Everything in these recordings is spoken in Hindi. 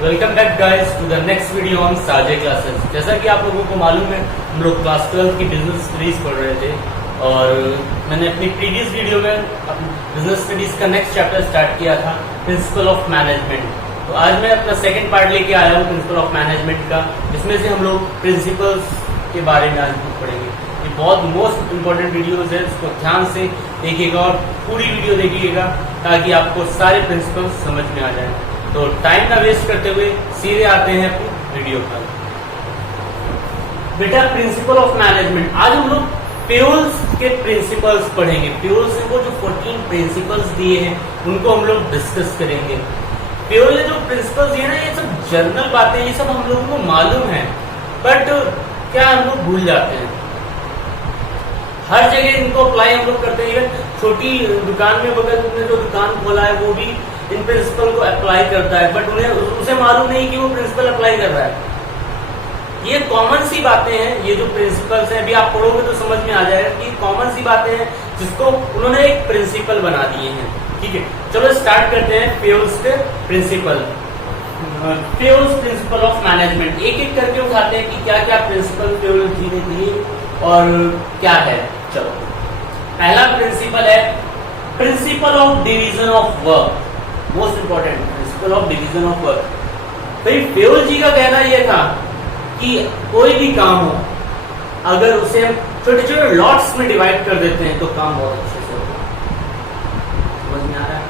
Welcome back guys to the next video on साजे क्लासेस। जैसा कि आप लोगों को मालूम है, हम लोग क्लास 12 की बिजनेस स्टडीज पढ़ रहे थे और मैंने अपनी प्रीवियस वीडियो में बिजनेस स्टडीज का नेक्स्ट चैप्टर स्टार्ट किया था, प्रिंसिपल ऑफ मैनेजमेंट। तो आज मैं अपना सेकंड पार्ट लेके आया हूँ प्रिंसिपल ऑफ मैनेजमेंट का, जिसमें से हम लोग प्रिंसिपल्स के बारे में आज पढ़ेंगे। ये बहुत मोस्ट इंपॉर्टेंट वीडियोज है, इसको ध्यान से देखिएगा और पूरी वीडियो देखिएगा ताकि आपको सारे प्रिंसिपल्स समझ में आ जाए। तो टाइम ना वेस्ट करते हुए सीधे आते हैं अपनी वीडियो पर। बेटा प्रिंसिपल ऑफ मैनेजमेंट, आज हम लोग पेरोल्स के प्रिंसिपल्स पढ़ेंगे। पेरोल्स को जो 14 प्रिंसिपल्स दिए हैं उनको हम लोग डिस्कस करेंगे। पेरोल ने जो प्रिंसिपल्स दिए ना, ये सब जनरल बातें, ये सब हम लोगों को मालूम है, बट क्या हम लोग भूल जाते हैं। हर जगह इनको अप्लाई हम लोग करते हैं। छोटी दुकान में बगल तुमने जो दुकान खोला है वो भी इन प्रिंसिपल को अप्लाई करता है, बट उसे मालूम नहीं कि वो प्रिंसिपल अप्लाई कर रहा है। ये कॉमन सी बातें हैं, ये जो प्रिंसिपल्स हैं, अभी आप पढ़ोगे तो समझ में आ जाएगा कि कॉमन सी बातें हैं जिसको उन्होंने एक प्रिंसिपल बना दिए हैं। ठीक है, चलो स्टार्ट करते हैं पेरोल्स के प्रिंसिपल। पेरोल्स प्रिंसिपल ऑफ मैनेजमेंट, एक एक करके उठाते हैं कि क्या क्या प्रिंसिपल पेरोल जी ने दिए और क्या है। चलो, पहला प्रिंसिपल है principle of division of work. Most important principle of division of work. भाई पेरोल जी का कहना यह था कि कोई भी काम हो, अगर उसे हम छोटे छोटे लॉट्स में डिवाइड कर देते हैं तो काम बहुत अच्छे से होगा। समझ में आ रहा है?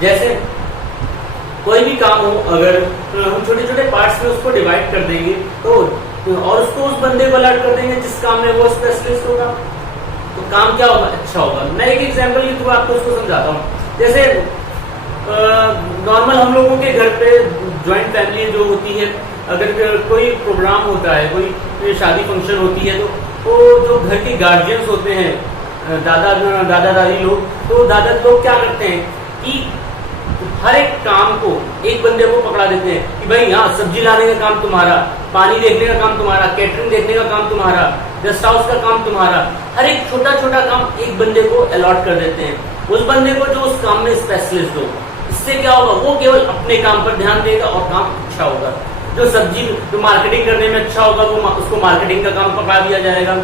जैसे कोई भी काम हो, अगर हम छोटे छोटे पार्ट्स में उसको डिवाइड कर देंगे तो और उसको उस बंदे को अलर्ट कर देंगे जिस काम में वो स्पेशलिस्ट होगा, तो काम क्या होगा? अच्छा होगा। मैं एक एग्जांपल के थ्रू आपको उसको समझाता हूँ। जैसे नॉर्मल हम लोगों के घर पे ज्वाइंट फैमिली जो होती है, अगर कोई प्रोग्राम होता है, कोई शादी फंक्शन होती है, तो जो घर के गार्जियंस होते हैं, दादा दादी लोग, तो दादा लोग क्या करते हैं कि हर एक काम को एक बंदे को पकड़ा देते हैं कि भाई यहाँ सब्जी लाने का काम तुम्हारा, पानी देखने का काम तुम्हारा, कैटरिंग देखने का काम तुम्हारा, गेस्ट हाउस का काम तुम्हारा। हर एक छोटा छोटा काम एक बंदे को अलॉट कर देते हैं, उस बंदे को जो उस काम में स्पेशलिस्ट हो। इससे क्या होगा? वो केवल अपने काम पर ध्यान देगा और काम अच्छा होगा। जो सब्जी जो मार्केटिंग करने में अच्छा होगा, वो उसको मार्केटिंग का काम पकड़ा दिया जाएगा।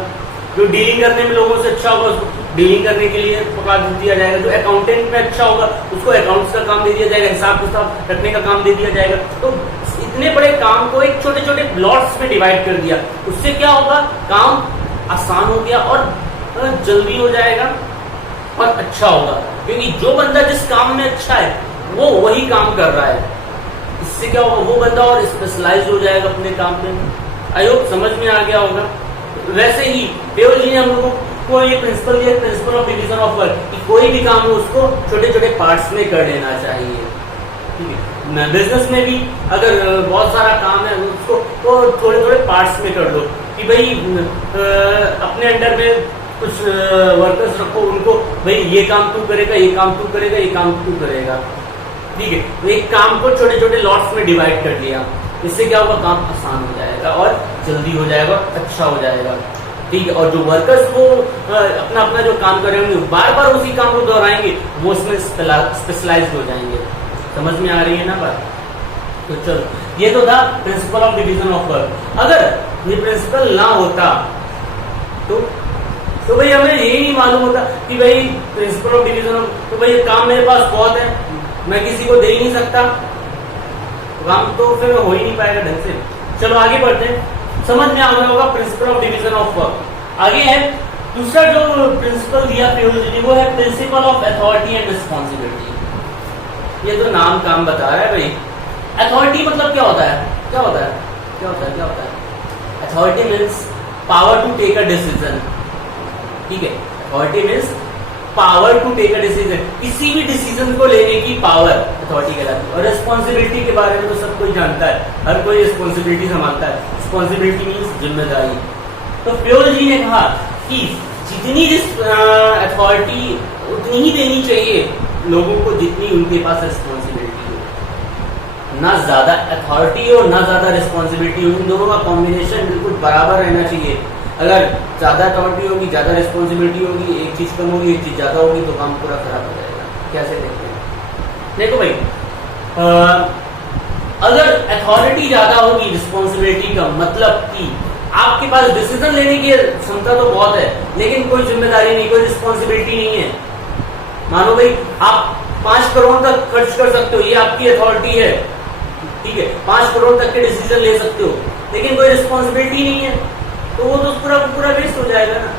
जो डीलिंग करने में लोगों से अच्छा होगा, उसको डीलिंग करने के लिए पकड़ा दिया जाएगा। जो अकाउंटेंट में अच्छा होगा, उसको अकाउंट्स का काम दे दिया जाएगा, हिसाब किताब रखने का काम दे दिया जाएगा। तो इतने बड़े काम को एक छोटे छोटे ब्लॉक्स में डिवाइड कर दिया। उससे क्या होगा? काम आसान हो गया और जल्दी हो जाएगा और अच्छा होगा, क्योंकि जो बंदा जिस काम में अच्छा है वो वही काम कर रहा है। इससे क्या होगा? वो बंदा और स्पेशलाइज हो जाएगा अपने काम में। आई होप समझ में आ गया होगा। वैसे ही पेरोल जी ने हम लोगों को ये प्रिंसिपल दिया, principle of division of work, कि कोई भी काम हो उसको छोटे छोटे पार्ट्स में कर लेना चाहिए। ठीक है, बिजनेस में भी अगर बहुत सारा काम है उसको तो थोड़े थोड़े पार्ट्स में कर लो, कि भाई अपने अंडर में कुछ वर्कर्स रखो, उनको भाई ये काम तू करेगा, ये काम तू करेगा, ये काम तू करेगा। ठीक है, तो एक काम को छोटे छोटे लॉट्स में डिवाइड कर दिया। इससे क्या होगा? काम आसान हो जाएगा और जल्दी हो जाएगा, अच्छा हो जाएगा। ठीक है, और जो वर्कर्स वो अपना अपना जो काम कर रहे होंगे, बार बार उसी काम को दोहराएंगे, वो उसमें स्पेशलाइज्ड हो जाएंगे। समझ में आ रही है ना बात? तो चलो, ये तो था principle of division of work. अगर ये प्रिंसिपल ना होता तो भाई हमें यही नहीं मालूम होता कि भाई प्रिंसिपल ऑफ डिवीजन ऑफ, तो भाई काम मेरे पास बहुत है, मैं किसी को दे ही नहीं सकता, काम तो फिर हो ही नहीं पाएगा ढंग से। चलो आगे बढ़ते हैं। समझ में आ गया होगा principle of division of work. आगे है दूसरा जो प्रिंसिपल दिया पेरोल जी ने, वो है principle of authority and responsibility. ये तो नाम काम बता रहा है भाई। अथॉरिटी मतलब क्या होता है? क्या होता है? क्या होता है? क्या होता है? Authority means power to take a decision. ठीक है, authority means power to take a decision, किसी भी डिसीजन को लेने की पावर अथॉरिटी कहलाती है। और रिस्पॉन्सिबिलिटी के बारे में तो सब कोई जानता है, हर कोई रिस्पॉन्सिबिलिटी संभालता है। रिस्पॉन्सिबिलिटी मीन्स जिम्मेदारी। तो पेरोल जी ने कहा कि जितनी अथॉरिटी उतनी ही देनी चाहिए लोगों को जितनी उनके पास रिस्पॉन्सिबिलिटी हो। ना ज्यादा अथॉरिटी हो ना ज्यादा रिस्पॉन्सिबिलिटी हो, इन दोनों का कॉम्बिनेशन बिल्कुल बराबर रहना चाहिए। अगर ज्यादा अथॉरिटी होगी, ज्यादा रिस्पॉन्सिबिलिटी होगी, एक चीज कम होगी, एक चीज ज्यादा होगी, तो काम पूरा खराब हो जाएगा। कैसे देखते हैं? देखो भाई, अगर अथॉरिटी ज्यादा होगी, रिस्पॉन्सिबिलिटी कम, मतलब कि आपके पास डिसीजन लेने की क्षमता तो बहुत है, लेकिन कोई जिम्मेदारी नहीं, कोई रिस्पॉन्सिबिलिटी नहीं है। मानो भाई आप 5 करोड़ तक खर्च कर सकते हो, ये आपकी अथॉरिटी है, ठीक है, 5 करोड़ तक के डिसीजन ले सकते हो, लेकिन कोई रिस्पॉन्सिबिलिटी नहीं है, तो वो तो पूरा वेस्ट हो जाएगा ना,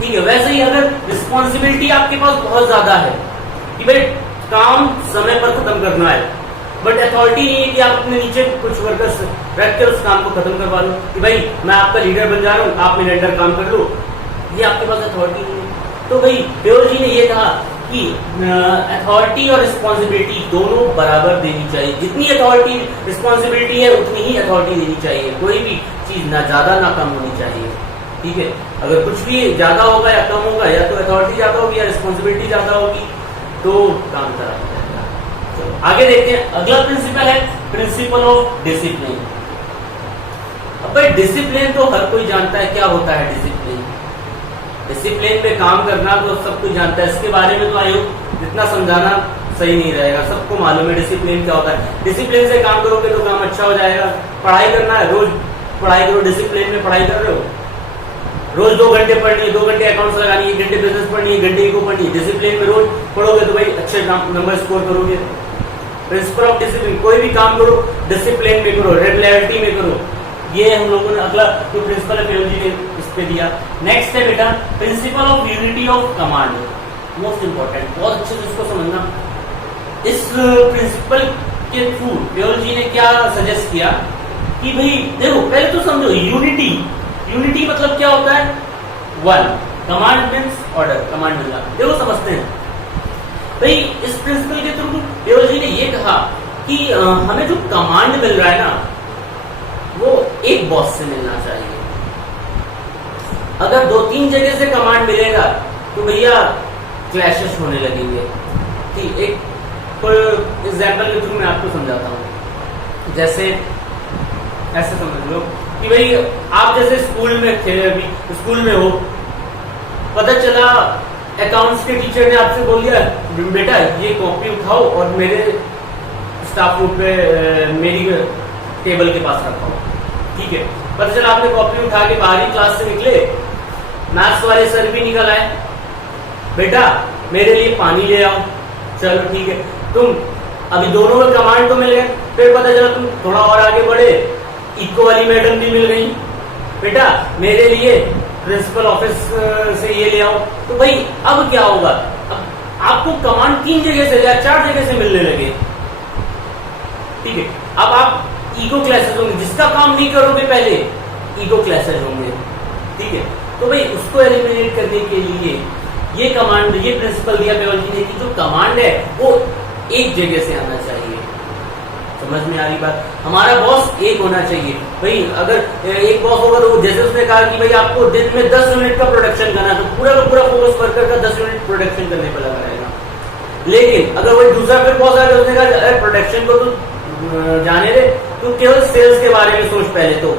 ठीक है। वैसे ही अगर रिस्पॉन्सिबिलिटी आपके पास बहुत ज्यादा है कि भाई काम समय पर खत्म करना है, बट अथॉरिटी नहीं है कि आप अपने नीचे कुछ वर्कर्स रख कर उस काम को खत्म करवा लो कि भाई मैं आपका लीडर बन जा रहा हूँ, आप मेरे अंडर काम कर लो, ये आपके पास अथॉरिटी नहीं है। तो भाई देओल जी ने ये कहा कि अथॉरिटी और रिस्पॉन्सिबिलिटी दोनों बराबर देनी चाहिए, जितनी अथॉरिटी रिस्पॉन्सिबिलिटी है उतनी ही अथॉरिटी देनी चाहिए, कोई भी चीज ना ज्यादा ना कम होनी चाहिए, ठीक है। अगर कुछ भी ज्यादा होगा या कम होगा, या तो अथॉरिटी ज्यादा होगी या रिस्पॉन्सिबिलिटी ज्यादा होगी, तो काम खराब हो जाएगा। तो आगे देखते हैं, अगला प्रिंसिपल है प्रिंसिपल ऑफ डिसिप्लिन। अब भाई डिसिप्लिन तो हर कोई जानता है क्या होता है डिसिप्लिन। डिसिप्लिन पे काम करना तो सब कुछ जानता है, इसके बारे में तो आयोग जितना समझाना सही नहीं रहेगा, सबको मालूम है डिसिप्लिन क्या होता है। डिसिप्लिन से काम करोगे तो काम अच्छा हो जाएगा। पढ़ाई करना है, रोज पढ़ाई करो, डिसिप्लिन में पढ़ाई कर रहे हो, रोज 2 घंटे पढ़नी है, 2 घंटे अकाउंट्स लगानी है, 1 घंटे बिजनेस पढ़नी है, 1 घंटे को पढ़नी है, डिसिप्लिन में रोज पढ़ोगे तो भाई अच्छे नंबर स्कोर करोगे। प्रिंसिपल ऑफ डिसिप्लिन, कोई भी काम करो डिसिप्लिन में करो, रेगुलरिटी में करो, ये हम लोगों ने अगला जो प्रिंसिपल है जी ने इस पे दिया। नेक्स्ट है बेटा principal of unity of command, most important, बहुत अच्छे से इसको समझना। इस प्रिंसिपल के थ्रू देओल जी ने क्या सजेस्ट किया कि भाई देखो पहले तो समझो यूनिटी, यूनिटी मतलब क्या होता है, 1, कमांड मीन्स ऑर्डर, कमांड मिलना, देखो समझते हैं भाई। इस प्रिंसिपल के थ्रू देओल जी ने ये कहा कि हमें जो कमांड मिल रहा है ना, वो एक बॉस से मिलना चाहिए। अगर 2-3 जगह से कमांड मिलेगा तो भैया क्लैशेस होने लगेंगे। ठीक, एक एग्जाम्पल के थ्रू मैं आपको समझाता हूँ। जैसे ऐसे समझ लो कि भाई आप जैसे स्कूल में थे, अभी स्कूल में हो, पता चला अकाउंट्स के टीचर ने आपसे बोल दिया बेटा ये कॉपी उठाओ और मेरे स्टाफ रूम पे मेरी टेबल के पास रखो, ठीक है। पता चला आपने कॉपी उठा के बाहरी क्लास से निकले, मैथ्स वाले सर भी निकल आए, बेटा मेरे लिए पानी ले आओ, चलो ठीक है। तुम अभी दोनों में कमांड तो मिल गए, फिर पता चला तुम थोड़ा और आगे बढ़े, इको वाली मैडम भी मिल गई, बेटा मेरे लिए प्रिंसिपल ऑफिस से ये ले आओ। तो भाई अब क्या होगा, अब आपको कमांड 3 जगह से या 4 जगह से मिलने लगे, ठीक है। अब आप ईगो क्लासेस होंगे, जिसका काम नहीं करोगे पहले ईगो क्लासेस होंगे, ठीक है। तो भाई उसको एलिमिनेट करने के लिए ये कमांड, ये प्रिंसिपल दिया देओल जी ने कि जो कमांड है वो एक जगह से आना चाहिए। समझ में आ रही बात, हमारा बॉस एक होना चाहिए भाई। अगर एक बॉस होगा तो जैसे उसने कहा कि भाई आपको दिन में 10 यूनिट का प्रोडक्शन करना है, तो पूरा का पूरा फोकस वर्कर का 10 यूनिट प्रोडक्शन करने पर लगा रहेगा। लेकिन अगर वही दूसरा फिर बॉस आया, उसने कहा अरे प्रोडक्शन को तो जाने दे, तू केवल सेल्स के बारे में सोच पहले तो,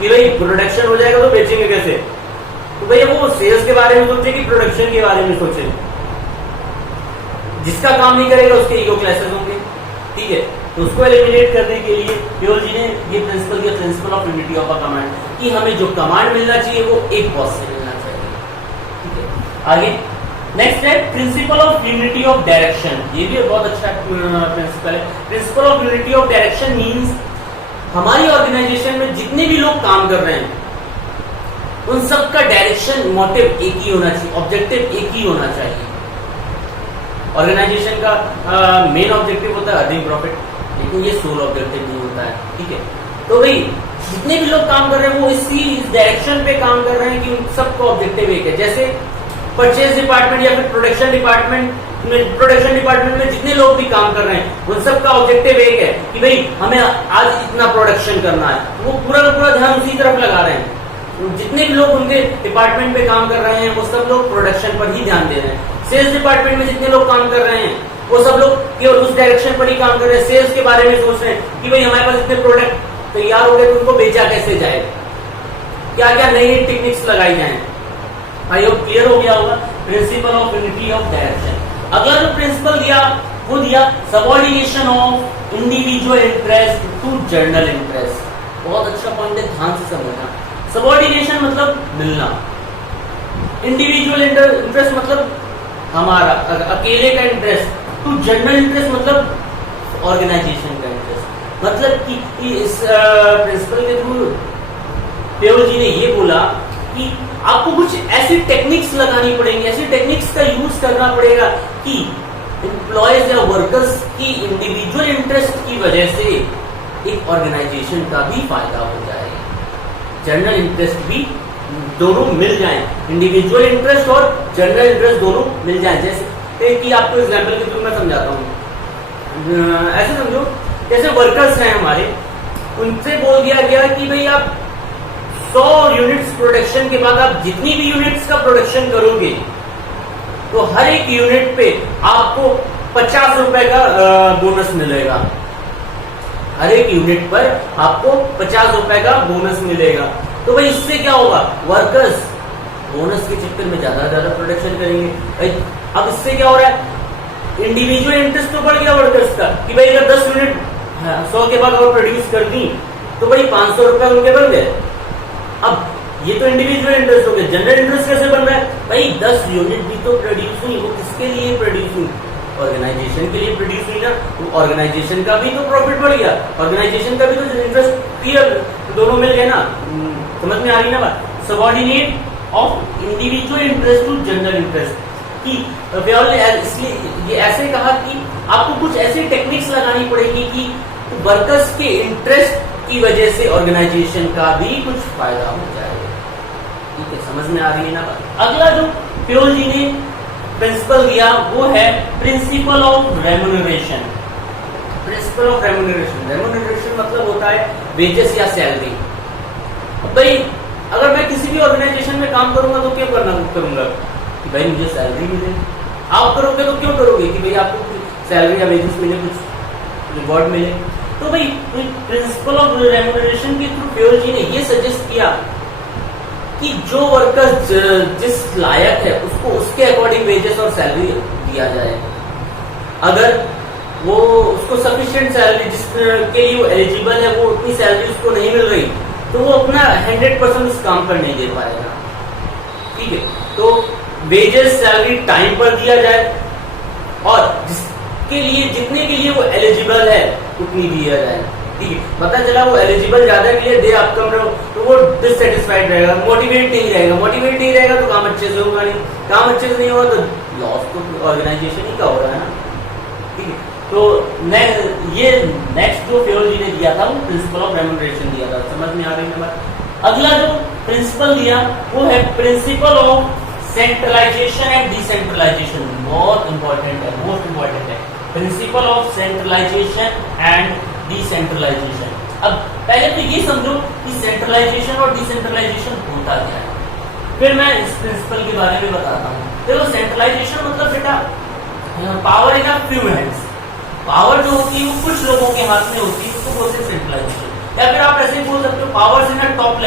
कि भाई प्रोडक्शन हो जाएगा तो बेचेंगे कैसे। तो भैया वो सेल्स के बारे में सोचे कि प्रोडक्शन के बारे में सोचे। जिसका काम नहीं करेगा उसके ईगो क्लैशेस होंगे, ठीक है। तो उसको एलिमिनेट करने के लिए देओल जी ने ये प्रिंसिपल दिया, principal of unity of a command, कि हमें जो कमांड मिलना चाहिए वो एक बॉस से मिलना चाहिए, ठीक है। आगे नेक्स्ट है principle of unity of direction, ये भी बहुत अच्छा प्रिंसिपल है। Principle of unity of direction means हमारी ऑर्गेनाइजेशन में जितने भी लोग काम कर रहे हैं उन सब का डायरेक्शन, मोटिव एक ही होना चाहिए, ऑब्जेक्टिव एक ही होना चाहिए। ऑर्गेनाइजेशन का मेन ऑब्जेक्टिव होता है अर्निंग प्रॉफिट, लेकिन ये सोल ऑब्जेक्टिव नहीं होता है, ठीक है। तो भाई जितने भी लोग काम कर रहे हैं वो इस डायरेक्शन पे काम कर रहे हैं कि उन सबका ऑब्जेक्टिव एक है। जैसे परचेज डिपार्टमेंट या फिर प्रोडक्शन डिपार्टमेंट में जितने लोग भी काम कर रहे हैं उन सबका ऑब्जेक्टिव एक है कि भाई हमें आज इतना प्रोडक्शन करना है, वो पूरा का पूरा ध्यान उसी तरफ लगा रहे हैं। जितने भी लोग उनके डिपार्टमेंट में काम कर रहे हैं वो सब लोग प्रोडक्शन पर ही ध्यान दे रहे हैं। सेल्स डिपार्टमेंट में जितने लोग काम कर रहे हैं वो सब लोग केवल उस डायरेक्शन पर ही काम कर रहे हैं, सेल्स के बारे में सोच रहे हैं कि भाई हमारे पास इतने प्रोडक्ट तैयार हो गए तो उनको बेचा कैसे जाए, क्या क्या नई नई टेक्निक्स लगाई जाए। आई होप क्लियर हो गया होगा principle of unity of direction. अगला जो प्रिंसिपल दिया वो दिया subordination of individual interest to general interest. बहुत अच्छा पॉइंट है, ध्यान से समझना। सबऑर्डिनेशन मतलब मिलना, इंडिविजुअल इंटरेस्ट मतलब हमारा अकेले का इंटरेस्ट, टू जनरल इंटरेस्ट मतलब ऑर्गेनाइजेशन का इंटरेस्ट। मतलब कि इस प्रिंसिपल के थ्रू पेयोल जी ने ये बोला कि आपको कुछ ऐसी टेक्निक्स लगानी पड़ेंगी, ऐसी टेक्निक्स का यूज करना पड़ेगा कि एम्प्लॉयज या वर्कर्स की इंडिविजुअल इंटरेस्ट की वजह से एक ऑर्गेनाइजेशन का भी फायदा हो जाए, जनरल इंटरेस्ट भी दोनों मिल जाएं, इंडिविजुअल इंटरेस्ट और जनरल इंटरेस्ट दोनों मिल जाएं। जैसे कि आपको एग्जांपल के थ्रू मैं समझाता हूँ। ऐसे समझो जैसे वर्कर्स हैं हमारे, उनसे बोल दिया गया कि भाई आप 100 यूनिट्स प्रोडक्शन के बाद आप जितनी भी यूनिट्स का प्रोडक्शन करोगे तो हर एक यूनिट पे आपको 50 रुपए का बोनस मिलेगा। हर एक यूनिट पर आपको 50 रुपए का बोनस मिलेगा। तो भाई इससे क्या होगा, वर्कर्स बोनस के चक्कर में ज्यादा प्रोडक्शन करेंगे। भाई अब इससे क्या हो रहा है, इंडिविजुअल इंटरेस्ट तो बढ़ गया वर्कर्स का कि भाई अगर 10 यूनिट 100 के बाद और प्रोड्यूस कर दी तो भाई 500 रुपए उनके बन गए। अब ये तो इंडिविजुअल इंटरेस्ट हो गया। जनरल इंटरेस्ट कैसे बन रहा है, भाई 10 यूनिट भी तो प्रोड्यूस हुई, वो किसके लिए प्रोड्यूस हुई, ऑर्गेनाइजेशन के लिए प्रोड्यूस हुई ना। तो ऑर्गेनाइजेशन का भी तो प्रॉफिट बढ़ गया, ऑर्गेनाइजेशन का भी तो इंटरेस्ट क्लियर, दोनों मिल गए ना। समझ में आ रही ना बात। Subordinate of individual interest to general interest कि पेयोल ने इसलिए ये ऐसे कहा कि आपको कुछ ऐसी टेक्निक्स लगानी पड़ेगी कि वर्कर्स के इंटरेस्ट की वजह से ऑर्गेनाइजेशन का भी कुछ फायदा हो जाए। ठीक है, समझ में आ रही है ना बात। अगला जो पेयोल जी ने प्रिंसिपल दिया वो है principle of remuneration. Principle of remuneration, remuneration मतलब होता है वेजेस या सैलरी। भाई अगर मैं किसी भी ऑर्गेनाइजेशन में काम करूंगा तो क्यों करूंगा कि भाई मुझे सैलरी मिले। आप करोगे तो क्यों करोगे कि भाई आपको सैलरी या वेजेस मिले, कुछ रिवॉर्ड मिले। तो भाई प्रिंसिपल ऑफ रेम्यूनरेशन के थ्रू पेयोल जी ने ये सजेस्ट किया कि जो वर्कर्स जिस लायक है उसको उसके अकॉर्डिंग वेजेस और सैलरी दिया जाए। अगर वो उसको सफिशिएंट सैलरी जिसके लिए वो एलिजिबल है वो उतनी सैलरी उसको नहीं मिल रही तो वो अपना 100% उस काम पर नहीं दे पाएगा। ठीक है, तो वेजेस सैलरी टाइम पर दिया जाए और जिसके लिए जितने के लिए वो एलिजिबल है उतनी दिया जाए। ठीक है, पता चला वो एलिजिबल ज्यादा के लिए दे आप कम रहो तो वो डिससेटिस्फाइड रहेगा, मोटिवेट नहीं रहेगा। मोटिवेट नहीं रहेगा तो काम अच्छे से होगा नहीं, काम अच्छे से नहीं होगा तो लॉस तो ऑर्गेनाइजेशन ही का हो रहा है ना। ठीक है, तो ये नेक्स्ट जो पेयोल जी ने दिया था वो प्रिंसिपल ऑफ रेम्यूनरेशन दिया था। समझ में आ रही है बात। अगला जो प्रिंसिपल दिया वो है principle of centralisation and decentralisation. बहुत इंपॉर्टेंट है, मोस्ट इंपॉर्टेंट है, principle of centralisation and decentralisation. अब पहले तो ये समझो कि सेंट्रलाइजेशन और डिसेंट्रलाइजेशन होता क्या है, फिर मैं इस प्रिंसिपल के बारे में बताता हूँ। देखो सेंट्रलाइजेशन मतलब बेटा power in a few hands. Power जो होती है वो कुछ लोगों के हाथ में होती है, उसको बोलते हैं सेंट्रलाइजेशन। या फिर आप ऐसे बोल सकते हो powers in a top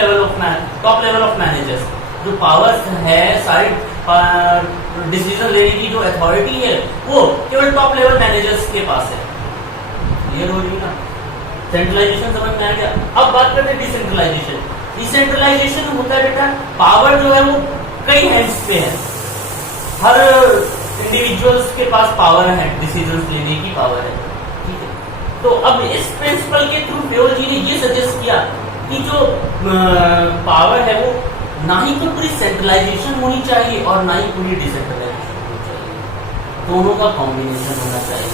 level of managers. जो पावर्स है सारी डिसीजन लेने की जो अथॉरिटी है वो केवल टॉप लेवल मैनेजर्स के पास है। क्लियर हो रही ना, सेंट्रलाइजेशन समझ में आ गया। अब बात करते हैं डिसेंट्रलाइजेशन। डिसेंट्रलाइजेशन होता है बेटा पावर जो है वो कई हैंड्स पे है, हर इंडिविजुअल्स के पास पावर है, डिसीजंस लेने की पावर है। ठीक है, तो अब इस प्रिंसिपल के थ्रू पेयोल जी ने ये सजेस्ट किया कि जो पावर है वो ना ही तो पूरी सेंट्रलाइजेशन होनी चाहिए और ना ही पूरी डिसेंट्रलाइजेशन होनी चाहिए, दोनों का कॉम्बिनेशन होना चाहिए।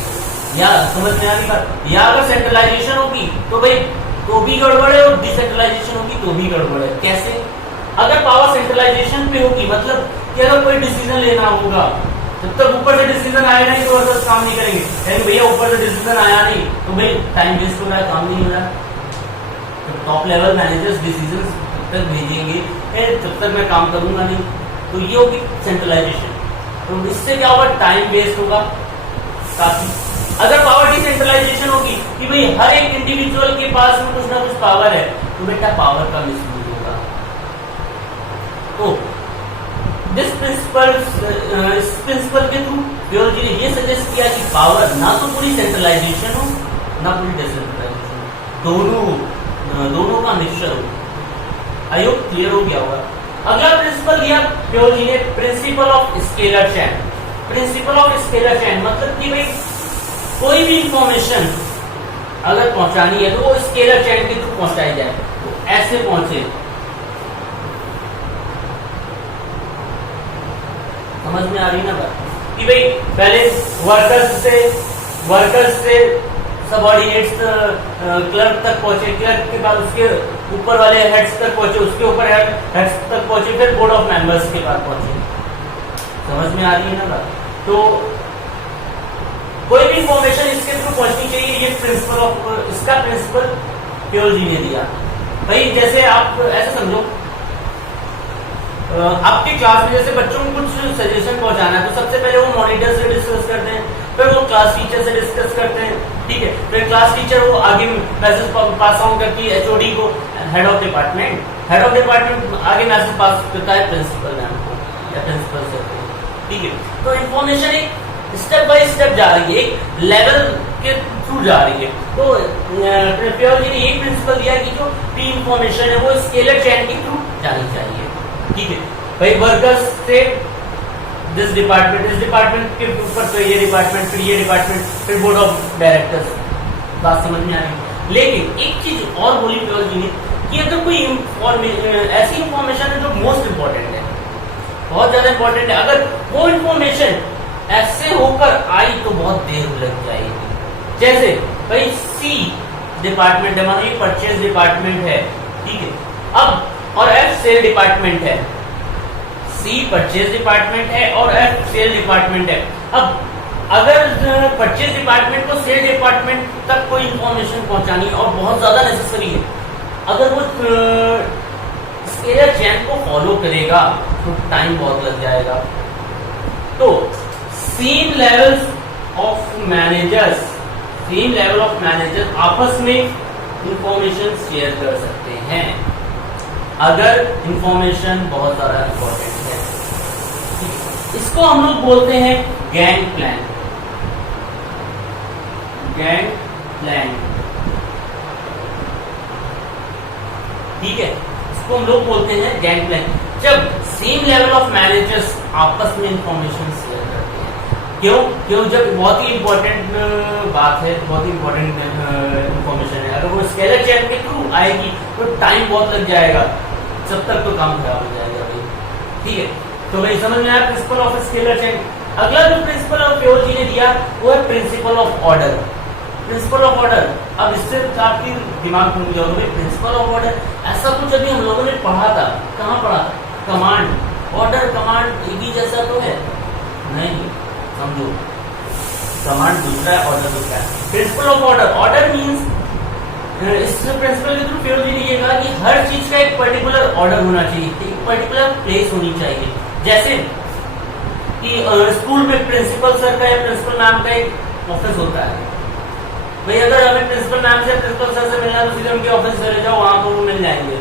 या समझ में आ रही बात, या अगर सेंट्रलाइजेशन होगी तो भाई तो भी गड़बड़ है और डिसेंट्रलाइजेशन होगी तो भी गड़बड़ है। कैसे, अगर पावर सेंट्रलाइजेशन पे होगी मतलब कि अगर कोई डिसीजन लेना होगा जब तक ऊपर से डिसीजन आएगा नहीं तो वर्कर्स काम नहीं करेंगे। लेकिन भैया ऊपर से डिसीजन आया नहीं तो भाई टाइम वेस्ट हो रहा है, काम नहीं हो रहा है। तो टॉप लेवल मैनेजर्स डिसीजन जब तक भेजेंगे तब तक मैं काम करूंगा नहीं, तो ये होगी सेंट्रलाइजेशन। तो इससे क्या होगा, टाइम वेस्ट होगा काफी। अगर पावर डिसेंट्रलाइजेशन होगी कि भाई हर एक इंडिविजुअल के पास में कुछ ना कुछ पावर है तो बेटा पावर का मिसयूज होगा। तो इस प्रिंसिपल के थ्रू पेयोल जी ने ये सजेस्ट किया कि पावर ना तो पूरी सेंट्रलाइजेशन हो ना पूरी डिसेंट्रलाइजेशन, दोनों का मिक्सचर हो। आई होप क्लियर हो गया होगा। अगला प्रिंसिपल दिया प्योर जी ने, principle of scalar chain. Principle of scalar chain मतलब कि भाई कोई भी इंफॉर्मेशन अगर पहुंचानी है तो वो स्केलर चेन के थ्रू पहुंचाई जाए, तो ऐसे पहुंचे। समझ में आ रही ना बात कि भाई पहले वर्कर्स से सबऑर्डिनेट्स क्लर्क तक पहुंचे, क्लर्क के बाद उसके ऊपर वाले हेड्स तक पहुंचे, उसके ऊपर हेड्स तक पहुंचे, फिर बोर्ड ऑफ मेंबर्स के पास पहुंचे। समझ में आ रही है ना बात। तो कोई भी इंफॉर्मेशन इसके थ्रू पहुंचनी चाहिए, ये प्रिंसिपल ऑफ, इसका प्रिंसिपल प्योर जी ने दिया। भाई जैसे आप ऐसे समझो, आपके क्लास में जैसे बच्चों को कुछ सजेशन पहुंचाना है तो सबसे पहले वो मॉनिटर से डिस्कस करते हैं, फिर वो क्लास टीचर से डिस्कस करते हैं, ठीक है। फिर क्लास टीचर वो आगे मैसेज पास ऑन करती है एचओडी को, हेड ऑफ डिपार्टमेंट आगे मैसेज पास करता है प्रिंसिपल मैम को या प्रिंसिपल सर को, ठीक है। तो इन्फॉर्मेशन एक स्टेप बाय स्टेप जा रही है, एक लेवल के थ्रू जा रही है। तो प्योर जी ने ये प्रिंसिपल दिया कि जो भी इंफॉर्मेशन है वो स्केलर चेन के थ्रू जानी चाहिए, ठीक है। भाई वर्कर्स से इस डिपार्टमेंट के ऊपर तो ये डिपार्टमेंट, फिर ये डिपार्टमेंट, फिर बोर्ड ऑफ डायरेक्टर्स। बात समझ में आ रही है। लेकिन एक चीज और बोली प्योर जी ने कि अगर कोई ऐसी इंफॉर्मेशन है जो मोस्ट इंपॉर्टेंट है, बहुत ज्यादा इंपॉर्टेंट है, अगर वो इंफॉर्मेशन ऐसे होकर आई तो बहुत देर लग जाएगी। जैसे भाई सी डिपार्टमेंट है, मानो ये परचेज डिपार्टमेंट है, ठीक है। अब और एफ सेल डिपार्टमेंट है, सी परचेज डिपार्टमेंट है और एफ सेल डिपार्टमेंट है। अब अगर परचेज डिपार्टमेंट को सेल डिपार्टमेंट तक कोई इंफॉर्मेशन पहुंचानी और बहुत ज्यादा नेसेसरी है, अगर वो स्केलर चेन को फॉलो करेगा तो टाइम बहुत लग जाएगा। तो सेम लेवल ऑफ मैनेजर्स आपस में इंफॉर्मेशन शेयर कर सकते हैं अगर इंफॉर्मेशन बहुत ज्यादा इंपॉर्टेंट है। इसको हम लोग बोलते हैं गैंग प्लान। ठीक है, इसको हम लोग बोलते हैं गैंग प्लान। जब सेम लेवल ऑफ मैनेजर्स आपस में इंफॉर्मेशन शेयर करते हैं, क्यों जब बहुत ही इंपॉर्टेंट बात है, बहुत ही इंपॉर्टेंट इंफॉर्मेशन है, अगर वो स्केलर चेन के थ्रू आएगी तो टाइम बहुत लग जाएगा, जब तक तो काम खराब हो जाएगा भाई, ठीक है। तो भाई समझ में आया प्रिंसिपल ऑफ स्केलर चेन। अगला जो प्रिंसिपल ऑफ प्योर जी ने दिया वो है principle of order. Principle of order, अब इससे आपकी दिमाग घूम गया होगा, प्रिंसिपल ऑफ ऑर्डर ऐसा कुछ अभी हम लोगों ने पढ़ा था, कहाँ पढ़ा था? कमांड ऑर्डर, कमांड एक ही जैसा तो है नहीं, समझो कमांड दूसरा है, ऑर्डर दूसरा है। प्रिंसिपल ऑफ ऑर्डर मींस, इस प्रिंसिपल के थ्रू प्योर जी ने ये कहा कि हर चीज का एक पर्टिकुलर ऑर्डर होना चाहिए, एक पर्टिकुलर प्लेस होनी चाहिए। जैसे कि स्कूल में प्रिंसिपल सर का या प्रिंसिपल मैम का एक ऑफिस होता है, भाई अगर हमें प्रिंसिपल मैम से प्रिंसिपल सर से मिलना है तो सीधे उनके ऑफिस चले जाओ, वहां पर वो मिल जाएंगे।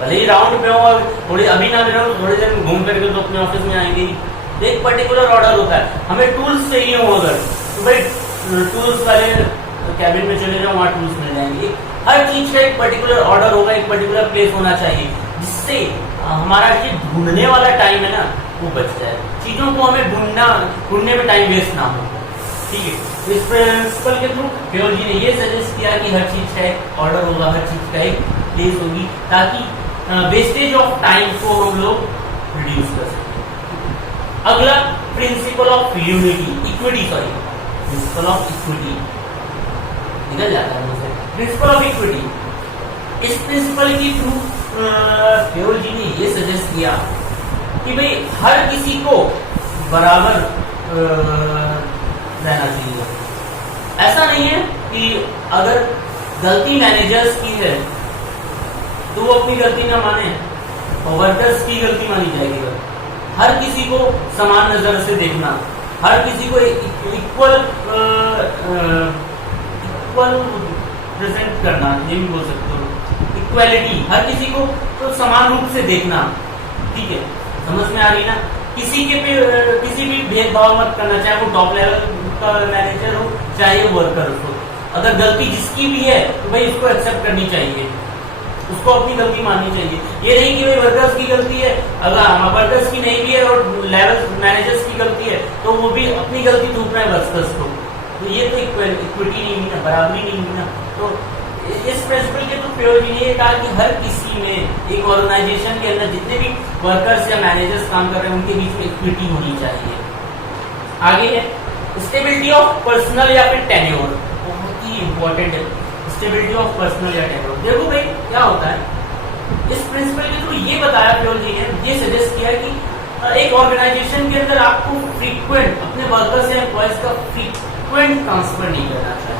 भले ही राउंड पे हो और थोड़ी अभी ना मिलो, थोड़ी देर घूम करके तो अपने ऑफिस में आएंगे। एक पर्टिकुलर ऑर्डर होता है। हमें टूल्स चाहिए हो अगर तो भाई टूल्स वाले कैबिन में चले जाओ, वहां टूल्स मिल जाएंगे। हर चीज का एक पर्टिकुलर ऑर्डर होगा, एक पर्टिकुलर प्लेस होना चाहिए, जिससे हमारा जो ढूंढने वाला टाइम है ना वो बच जाए, चीजों को हमें ढूंढने में टाइम वेस्ट ना हो, ठीक है। इस प्रिंसिपल के थ्रू प्योर जी ने ये सजेस्ट किया कि हर चीज का एक ऑर्डर होगा, हर चीज का एक प्लेस होगी, ताकि वेस्टेज ऑफ टाइम को हम लोग रिड्यूस कर सकें। अगला principle of equity, principle of equity निकल जाता है मुझे, प्रिंसिपल ऑफ इक्विटी। इस प्रिंसिपल के थ्रू प्योर जी ने ये सजेस्ट किया कि भाई हर किसी को बराबर रहना चाहिए। ऐसा नहीं है कि अगर गलती मैनेजर्स की है तो वो अपनी गलती ना माने और वर्कर्स की गलती मानी जाएगी। हर किसी को समान नजर से देखना, हर किसी को इक्वल प्रेजेंट करना, ये भी बोल सकते हो इक्वालिटी, हर किसी को तो समान रूप से देखना, ठीक है। समझ में आ रही ना? किसी भी भेदभाव मत करना, चाहे वो टॉप लेवल का मैनेजर हो चाहे वर्कर हो, अगर गलती जिसकी भी है तो भाई उसको एक्सेप्ट करनी चाहिए, उसको अपनी गलती माननी चाहिए। ये नहीं कि भाई वर्कर्स की गलती है, अगर वर्कर्स की नहीं भी है और लेवल मैनेजर्स की गलती है तो वो भी अपनी गलती थूक रहे हैं वर्कर्स को, तो ये तो इक्विटी नहीं हुई ना, बराबरी नहीं हुई ना। तो इस प्रिंसिपल के तो प्रयोग ये कहा कि हर किसी में एक ऑर्गेनाइजेशन के अंदर जितने भी वर्कर्स या मैनेजर्स काम कर रहे हैं उनके बीच में इक्विटी होनी चाहिए। आगे है स्टेबिलिटी ऑफ पर्सनल या फिर टेन्योर, बहुत ही इंपॉर्टेंट है स्टेबिलिटी ऑफ पर्सनल या टेन्योर। देखो भाई क्या होता है इस प्रिंसिपल के थ्रू ये बताया प्रयोग जी ने, ये सजेस्ट किया कि एक ऑर्गेनाइजेशन के अंदर आपको फ्रीक्वेंट अपने वर्कर्स या एम्प्लॉयज का फ्रीक्वेंट ट्रांसफर नहीं करना चाहिए।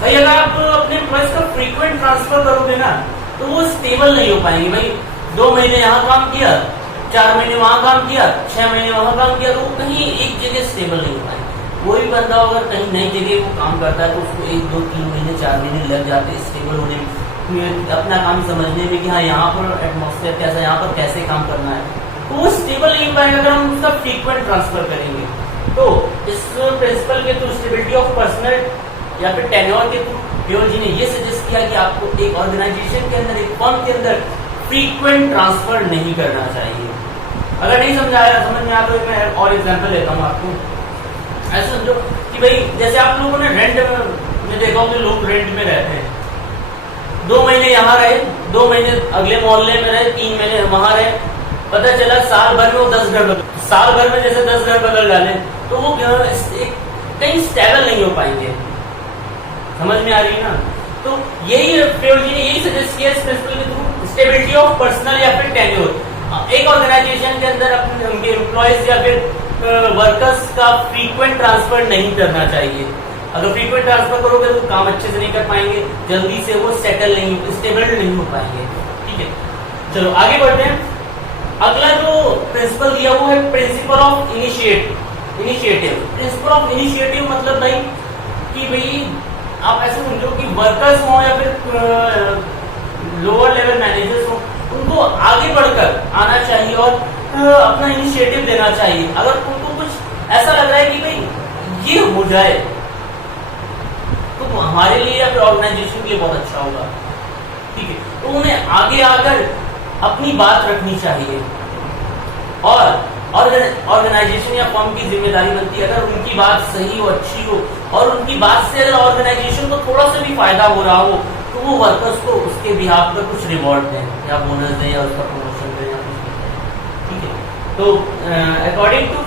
भाई अगर आप अपने एम्प्लॉयज का फ्रीक्वेंट ट्रांसफर करोगे ना तो वो स्टेबल नहीं हो पाएंगे। भाई 2 महीने यहाँ काम किया, 4 महीने वहां काम किया, 6 महीने वहां काम किया, तो कहीं एक जगह स्टेबल नहीं हो पाएंगे। कोई बंदा अगर कहीं नई जगह वो काम करता है तो उसको 1, 2, 3 महीने 4 महीने लग जाते हैं स्टेबल होने में, अपना काम समझने में कि हाँ यहाँ पर एटमॉस्फेयर कैसा, यहाँ पर कैसे काम करना है, तो वो स्टेबल नहीं हो पाएगा अगर हम उसका फ्रीक्वेंट ट्रांसफर करेंगे। तो इस प्रिंसिपल के थ्रू स्टेबिलिटी ऑफ पर्सनल या फिर टेन्योर के थ्रू प्योर जी ने ये सजेस्ट किया कि आपको एक ऑर्गेनाइजेशन के अंदर, एक फर्म के अंदर फ्रीक्वेंट ट्रांसफर नहीं करना चाहिए। अगर नहीं समझ में आया तो मैं और एग्जांपल लेता हूँ आपको। ऐसा समझो कि भाई जैसे आप लोगों ने रेंट में देखा होगा, लोग रेंट में रहते हैं, 2 महीने यहाँ रहे, 2 महीने अगले मोहल्ले में रहे, 3 महीने वहां रहे, पता चला साल भर में वो 10 घर बदल, साल भर में जैसे 10 घर बदल डाले तो वो कहीं स्टेबल नहीं हो पाएंगे। समझ में आ रही है ना? तो यही प्योर जी ने यही सजेस्ट किया इस प्रिंसिपल के थ्रू स्टेबिलिटी ऑफ पर्सनल या फिर टेन्योर। एक ऑर्गेनाइजेशन के अंदर अपने उनके एम्प्लॉयज या फिर वर्कर्स का फ्रीक्वेंट ट्रांसफर नहीं करना चाहिए। अगर फ्रीक्वेंट ट्रांसफर करोगे तो काम अच्छे से नहीं कर पाएंगे, जल्दी से वो सेटल नहीं, स्टेबल नहीं हो पाएंगे। ठीक है, चलो आगे बढ़ते हैं। अगला जो प्रिंसिपल दिया वो है principle of initiative. Principal of initiative मतलब भाई कि भाई आप ऐसे समझो कि वर्कर्स हो या फिर लोअर लेवल मैनेजर्स हो, उनको आगे बढ़कर आना चाहिए और अपना इनिशिएटिव देना चाहिए। अगर उनको कुछ ऐसा लग रहा है कि भाई ये हो जाए तो हमारे लिए या फिर ऑर्गेनाइजेशन के लिए बहुत अच्छा होगा, ठीक है, तो उन्हें आगे आकर अपनी बात रखनी चाहिए। और ऑर्गेनाइजेशन या फर्म की जिम्मेदारी बनती है अगर उनकी बात सही हो, अच्छी हो और उनकी बात से अगर ऑर्गेनाइजेशन को थोड़ा सा भी फायदा हो रहा हो तो वो वर्कर्स को उसके बिहाफ पर कुछ रिवॉर्ड दें या बोनस दें या उसका प्रमोशन दें या कुछ दें। ठीक है, तो according to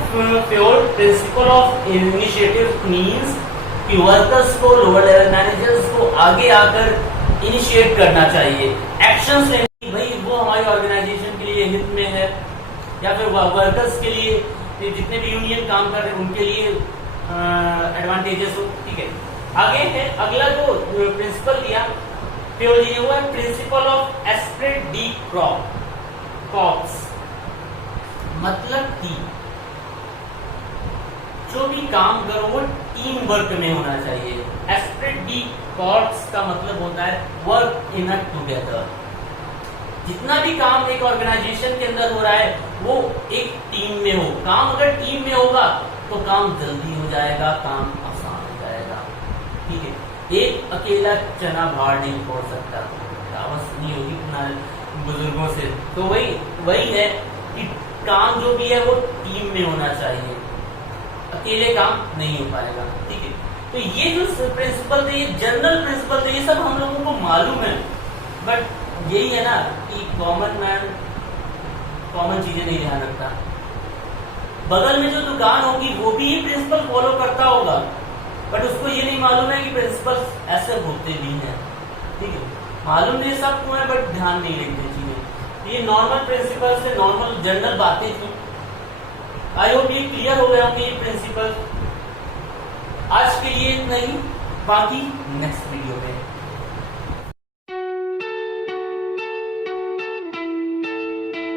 pure principle of initiative means कि वर्कर्स को, लोअर लेवल मैनेजर्स को आगे आकर इनिशिएट करना चाहिए, एक्शंस लेने। भाई वो हमारी ऑर्गेनाइजेशन के लिए हित में है या फिर वर्कर्स के लिए जितने भी यूनियन काम कर रहे हैं उनके लिए एडवांटेजेस हो। ठीक है, आगे है अगला जो प्रिंसिपल दिया प्योर जी ने वो है principle of Esprit D corps. मतलब कि जो भी काम करो वो टीम वर्क में होना चाहिए। एस्प्रिट डी कॉर्प्स का मतलब होता है वर्क इन अ टुगेदर। जितना भी काम एक ऑर्गेनाइजेशन के अंदर हो रहा है वो एक टीम में हो। काम अगर टीम में होगा तो काम जल्दी हो जाएगा, काम आसान हो जाएगा। ठीक है, एक अकेला चना बाहर नहीं फोड़ सकता, कहावत सुनी होगी तुम्हारे बुजुर्गों से। तो वही है कि काम जो भी है वो टीम में होना चाहिए, अकेले काम नहीं हो पाएगा। ठीक है, तो ये जो प्रिंसिपल थे, ये जनरल प्रिंसिपल थे, ये सब हम लोगों को मालूम है, बट यही है ना कि कॉमन मैन कॉमन चीजें नहीं ध्यान रखता। बगल में जो दुकान होगी वो भी ये प्रिंसिपल फॉलो करता होगा, बट उसको ये नहीं मालूम है कि प्रिंसिपल ऐसे होते भी हैं। ठीक है, मालूम नहीं सबको है बट ध्यान नहीं रखते चीजें। ये नॉर्मल प्रिंसिपल से नॉर्मल जनरल बातें थी। आई होप ये क्लियर हो गया होंगे ये प्रिंसिपल। आज के लिए इतना ही, बाकी नेक्स्ट वीडियो में